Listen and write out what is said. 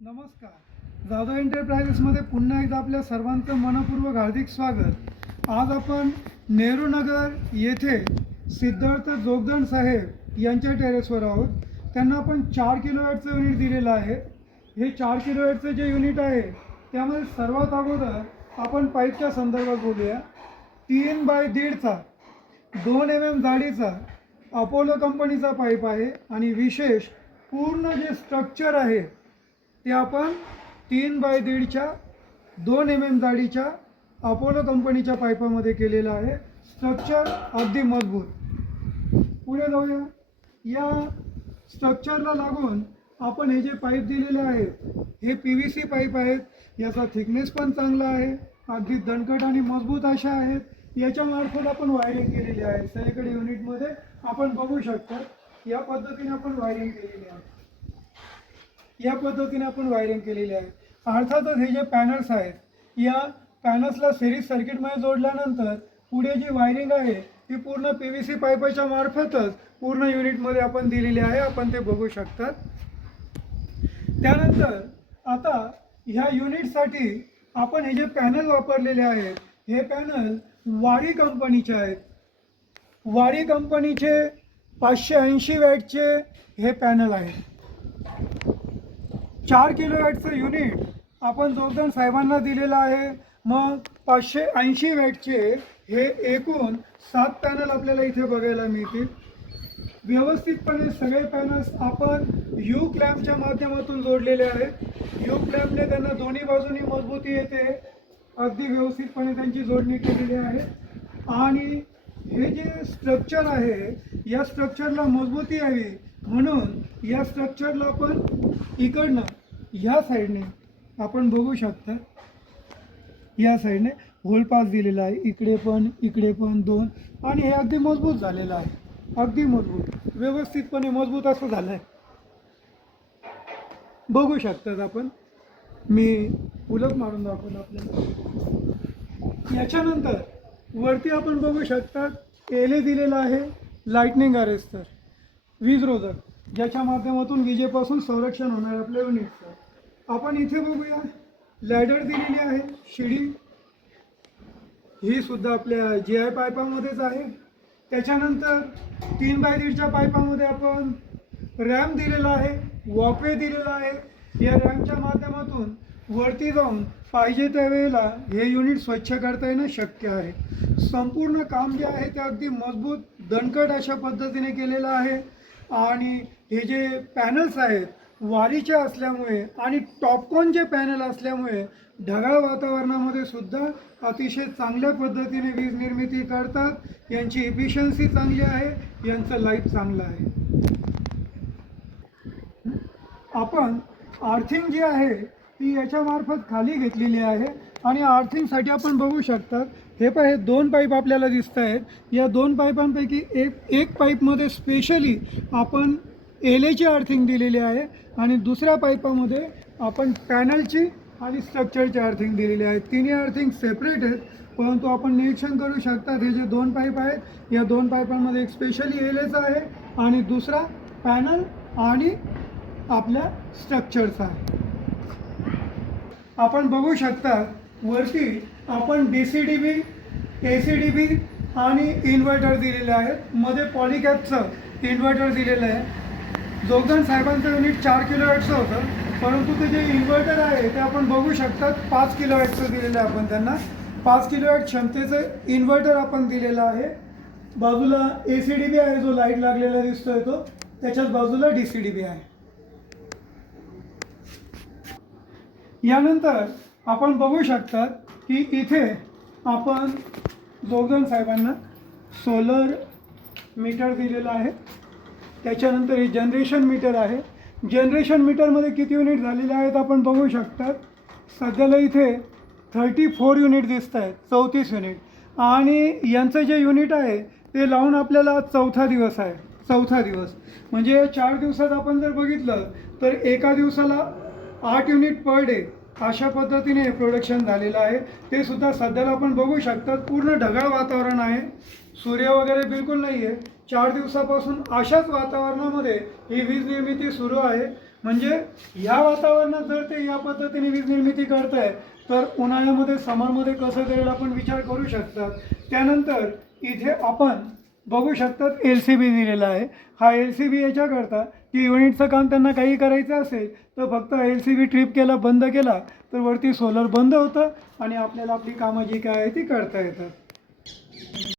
नमस्कार. जाधव एंटरप्राइजेसमध्ये पुन्हा एकदा आपल्या सर्वांचं मनपूर्वक हार्दिक स्वागत. आज आपण नेहरू नगर येथे सिद्धार्थ जोगदंड साहेब यांच्या टेरेसवर आहोत. त्यांना आपण 4 किलोवॅटचं युनिट दिलेलं आहे. हे 4 किलोवॅटचं जे युनिट आहे त्यामध्ये सर्वात अगोदर आपण पाईपच्या संदर्भात बोलूया. 3 बाय 1.5चा 2 mm जाडीचा अपोलो कंपनीचा पाईप आहे आणि विशेष पूर्ण जे स्ट्रक्चर आहे ते आपण 3 बाय 1.5च्या 2 mm जाडीच्या अपोलो कंपनीच्या पाईपामध्ये केलेलं आहे. स्ट्रक्चर अगदी मजबूत. पुढे जाऊया. या स्ट्रक्चरला लागून आपण हे जे पाईप दिलेले आहेत हे PVC पाईप आहेत. याचा थिकनेस पण चांगला आहे, अगदी दणकट आणि मजबूत अशा आहेत. याच्यामार्फत आपण वायरिंग केलेली आहे. सगळीकडे युनिटमध्ये आपण बघू शकता या पद्धतीने आपण वायरिंग केलेली आहे. अर्थातच हे जे पॅनल्स आहेत या पॅनल्सला सिरीज सर्किटमध्ये जोडल्यानंतर पुढे जी वायरिंग आहे ती पूर्ण PVC पाईपाच्या मार्फतच पूर्ण युनिटमध्ये आपण दिलेली आहे. आपण ते बघू शकतात. त्यानंतर आता ह्या युनिटसाठी आपण हे जे पॅनल वापरलेले आहेत हे पॅनल वारी कंपनीचे आहेत. वारी कंपनीचे 580 वॅटचे हे पॅनल आहे. 4 किलोवॅटचं युनिट आपण जोगदंड साहेबांना दिलेलं आहे. मग 580 वॅटचे हे एकूण 7 पॅनल आपल्याला इथे बघायला मिळतील. व्यवस्थितपणे सगळे पॅनल्स आपण यू क्लॅम्पच्या माध्यमातून जोडलेले आहेत. यू क्लॅम्पने त्यांना दोन्ही बाजूनी मजबूती येते. अगदी व्यवस्थितपणे त्यांची जोडणी केलेली आहे. आणि हे जे स्ट्रक्चर आहे या स्ट्रक्चरला मजबूती यावी म्हणून या स्ट्रक्चरला आपण इकडनं ह्या साईडने आपण बघू शकता या साईडने होल पास दिलेला आहे. इकडे पण 2 आणि हे अगदी मजबूत झालेलं आहे. अगदी मजबूत व्यवस्थितपणे मजबूत असं झालं आहे. बघू शकतात आपण. मी उलट मारून दाखवलं आपल्याला. याच्यानंतर वरती आपण बघू शकतात LA दिलेला आहे. लाइटनिंग अरेस्टर वीजरोधक ज्याच्या माध्यमातून विजेपासून संरक्षण होणार आपल्या युनिटचं. आपण इथे बघूया लॅडर दिलेली आहे. शिडी ही सुद्धा आपल्या GI पाईपामध्येच आहे. त्याच्यानंतर 3 बाय 1.5च्या पाईपामध्ये आपण रॅम्प दिलेला आहे, वॉकवे दिलेला आहे. या रॅम्पच्या माध्यमातून वरती जाऊन पाहिजे त्यावेळेला हे युनिट स्वच्छ करता येणं शक्य आहे. संपूर्ण काम जे आहे ते अगदी मजबूत दणकट अशा पद्धतीने केलेलं आहे. आणि हे जे पॅनल्स आहेत वारीचे असल्यामुळे आणि टॉपकॉनचे पॅनल असल्यामुळे ढगाळ वातावरणामध्ये सुद्धा अतिशय चांगल्या पद्धतीने वीज निर्मिती करतात. यांची इफिशियन्सी चांगली आहे, यांचं लाईफ चांगलं आहे. आपण आर्थिंग जी आहे ती याच्यामार्फत खाली घेतलेली आहे. आणि आर्थिंगसाठी आपण बघू शकतात हे हे 2 पाईप आपल्याला दिसत आहेत. या 2 पाईपांपैकी एक पाईपमध्ये स्पेशली आपण LAची आर्थिंग दिलेली आहे आणि दुसऱ्या पाईपामध्ये आपण पॅनलची आणि स्ट्रक्चरची आर्थिंग दिलेली आहे. तिन्ही आर्थिंग सेपरेट आहेत, परंतु आपण निरीक्षण करू शकता हे जे 2 पाईप आहेत या 2 पाईपांमध्ये एक स्पेशली LAचा आहे आणि दुसरा पॅनल आणि आपल्या स्ट्रक्चरचा आहे. आपण बघू शकता वरती आपण DCDB, ACDB आणि इन्व्हर्टर दिलेले आहेत. मध्ये पॉलिकॅपचं इन्व्हर्टर दिलेलं आहे. जोगदंड साहेबांचं युनिट 4 किलोवॅटचं होतं, परंतु ते जे इन्व्हर्टर आहे ते आपण बघू शकतात 5 किलोवॅटचं दिलेलं आहे. आपण त्यांना 5 किलोवॅट क्षमतेचं इन्व्हर्टर आपण दिलेलं आहे. बाजूला ACDB आहे जो लाईट लागलेला दिसतोय तो, त्याच्याच बाजूला DCDB आहे. यानंतर आपण बघू शकतात की इथे आपण जोगदंड साहेबांना सोलर मीटर दिलेलं आहे. त्याच्यानंतर हे जनरेशन मीटर आहे. जनरेशन मीटरमध्ये किती युनिट झालेले आहेत आपण बघू शकतात. सध्याला इथे 34 युनिट दिसत आहेत, 34 युनिट. आणि यांचं जे युनिट आहे ते लावून आपल्याला चौथा दिवस आहे. चौथा दिवस म्हणजे 4 दिवसात आपण जर बघितलं तर एका दिवसाला 8 युनिट पर डे अशा पद्धतीने हे प्रोडक्शन झालेलं आहे. ते सुद्धा सध्याला आपण बघू शकतात पूर्ण ढगाळ वातावरण आहे. सूर्य वगैरे बिलकुल नाही आहे. 4 दिवसापासून अशाच वातावरणामध्ये ही वीज निर्मिती सुरू आहे. म्हणजे ह्या वातावरणात जर ते या पद्धतीने वीज निर्मिती करताय तर उन्हाळ्यामध्ये समरमध्ये कसं करेल आपण विचार करू शकतात. त्यानंतर इथे आपण बघू शकतात LCB दिलेला आहे. हा LCB याच्याकरता की युनिटचं काम त्यांना काही करायचं असेल तर फक्त LCB ट्रिप केला बंद केला तर वरती सोलर बंद होतं आणि आपल्याला आपली कामं जी काय आहे ती करता येतात.